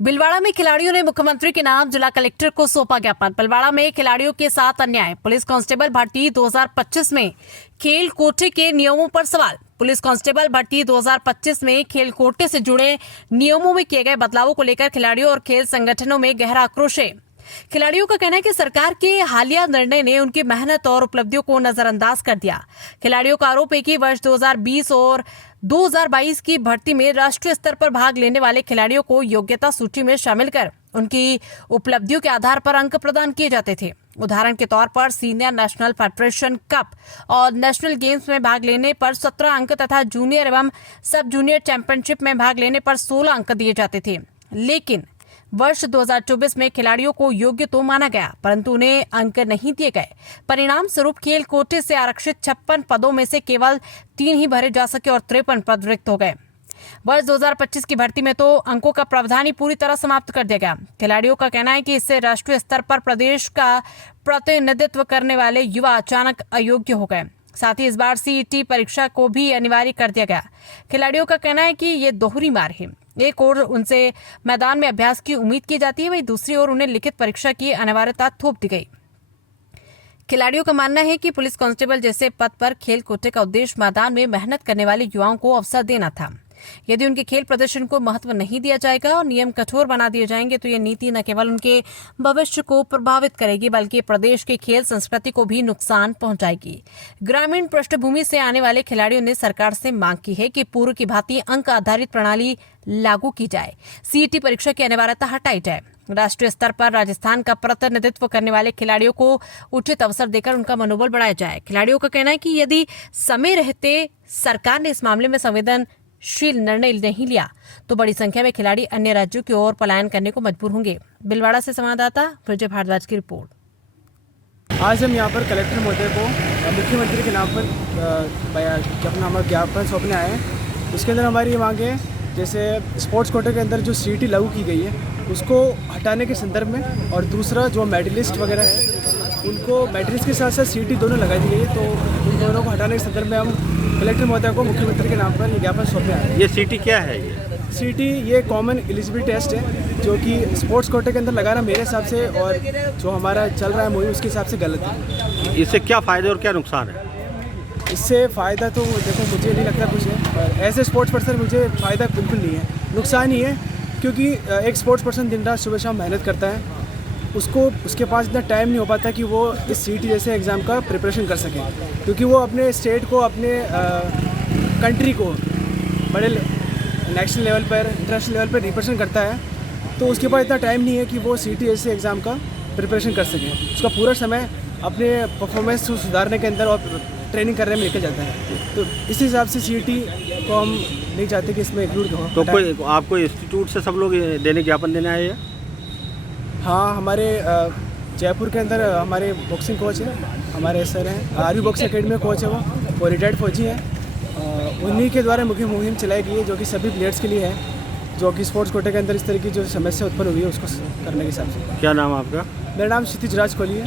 भीलवाड़ा में खिलाड़ियों ने मुख्यमंत्री के नाम जिला कलेक्टर को सौंपा ज्ञापन। भीलवाड़ा में खिलाड़ियों के साथ अन्याय, पुलिस कांस्टेबल भर्ती 2025 में खेल कोटे के नियमों पर सवाल। पुलिस कांस्टेबल भर्ती 2025 में खेल कोटे से जुड़े नियमों में किए गए बदलावों को लेकर खिलाड़ियों और खेल संगठनों में गहरा आक्रोश है। खिलाड़ियों का कहना है कि सरकार के हालिया निर्णय ने उनकी मेहनत और उपलब्धियों को नजरअंदाज कर दिया। खिलाड़ियों का आरोप है कि वर्ष 2020 और 2022 की भर्ती में राष्ट्रीय स्तर पर भाग लेने वाले खिलाड़ियों को योग्यता सूची में शामिल कर उनकी उपलब्धियों के आधार पर अंक प्रदान किए जाते थे। उदाहरण के तौर पर सीनियर नेशनल फेडरेशन कप और नेशनल गेम्स में भाग लेने पर 17 अंक तथा जूनियर एवं सब जूनियर चैंपियनशिप में भाग लेने पर 16 अंक दिए जाते थे। लेकिन वर्ष 2024 में खिलाड़ियों को योग्य तो माना गया, परंतु उन्हें अंक नहीं दिए गए। परिणाम स्वरूप खेल कोटे से आरक्षित 56 पदों में से केवल 3 ही भरे जा सके और 53 पद रिक्त हो गए। वर्ष 2025 की भर्ती में तो अंकों का प्रावधान ही पूरी तरह समाप्त कर दिया गया। खिलाड़ियों का कहना है कि इससे राष्ट्रीय स्तर पर प्रदेश का प्रतिनिधित्व करने वाले युवा अचानक अयोग्य हो गए। साथ ही इस बार सीईटी परीक्षा को भी अनिवार्य कर दिया गया। खिलाड़ियों का कहना है कि ये दोहरी मार है। एक ओर उनसे मैदान में अभ्यास की उम्मीद की जाती है, वहीं दूसरी ओर उन्हें लिखित परीक्षा की अनिवार्यता थोप दी गई। खिलाड़ियों का मानना है कि पुलिस कांस्टेबल जैसे पद पर खेल कोटे का उद्देश्य मैदान में मेहनत करने वाले युवाओं को अवसर देना था। यदि उनके खेल प्रदर्शन को महत्व नहीं दिया जाएगा और नियम कठोर बना दिए जाएंगे तो ये नीति न केवल उनके भविष्य को प्रभावित करेगी बल्कि प्रदेश की खेल संस्कृति को भी नुकसान पहुंचाएगी। ग्रामीण पृष्ठभूमि से आने वाले खिलाड़ियों ने सरकार से मांग की है कि पूर्व की भांति अंक आधारित प्रणाली लागू की जाए, सीईटी परीक्षा की अनिवार्यता हटाई जाए। राष्ट्रीय स्तर पर राजस्थान का प्रतिनिधित्व करने वाले खिलाड़ियों को उचित अवसर देकर उनका मनोबल बढ़ाया जाए। खिलाड़ियों का कहना है कि यदि समय रहते सरकार ने इस मामले में संवेदनशील निर्णय नहीं लिया तो बड़ी संख्या में खिलाड़ी अन्य राज्यों की ओर पलायन करने को मजबूर होंगे। भीलवाड़ा से संवाददाता विजय भारद्वाज की रिपोर्ट। आज हम यहाँ पर कलेक्टर महोदय को मुख्यमंत्री के नाम पर अपना ज्ञापन सौंपने आए हैं। उसके अंदर हमारी ये मांग है, जैसे स्पोर्ट्स कोटे के अंदर जो सीईटी लागू की गई है उसको हटाने के संदर्भ में, और दूसरा जो मेडलिस्ट वगैरह है उनको मेडलिस्ट के साथ साथ सीईटी दोनों लगा दी गई है, तो उन दोनों को हटाने के संदर्भ में हम कलेक्टर महोदय को मुख्यमंत्री के नाम पर ज्ञापन सौंपने आए हैं। ये सीईटी क्या है? सीईटी ये कॉमन एलिजिबिलिटी टेस्ट है जो कि स्पोर्ट्स कोटे के अंदर लगाना मेरे हिसाब से और जो हमारा चल रहा है मुहिम उसके हिसाब से गलत है। इससे क्या फ़ायदे और क्या नुकसान है? इससे फ़ायदा तो देखो मुझे नहीं लगता कुछ है, और एज ए स्पोर्ट्स पर्सन मुझे फ़ायदा बिल्कुल नहीं है, नुकसान ही है। क्योंकि एक स्पोर्ट्स पर्सन दिन रात सुबह शाम मेहनत करता है, उसको उसके पास इतना टाइम नहीं हो पाता कि वो इस सीईटी जैसे एग्ज़ाम का प्रिपरेशन कर सके, क्योंकि वो अपने स्टेट को, अपने कंट्री को बड़े नेशनल लेवल पर, इंटरनेशनल लेवल पर रिप्रेजेंट करता है, तो उसके पास इतना टाइम नहीं है कि वो सीईटी जैसे एग्ज़ाम का प्रिपरेशन कर सके। उसका पूरा समय अपने परफॉर्मेंस को सुधारने के अंदर और ट्रेनिंग करने में निकल जाता है। तो इस हिसाब से सीईटी को हम नहीं चाहते कि इसमें इंक्लूड हो। तो कोई आपको इंस्टीट्यूट से सब लोग देने ज्ञापन देने आए हैं? हाँ, हमारे जयपुर के अंदर हमारे बॉक्सिंग कोच हैं, हमारे सर हैं, आर्मी बॉक्सिंग अकेडमी में कोच है, वो रिटायर्ड फौजी हैं। उन्हीं के द्वारा मुहिम चलाई गई है जो कि सभी प्लेयर्स के लिए है, जो कि स्पोर्ट्स कोटे के अंदर इस तरह की जो समस्या उत्पन्न हुई है उसको करने के हिसाब से। क्या नाम है आपका? मेरा नाम क्षितिज राज कोहली है।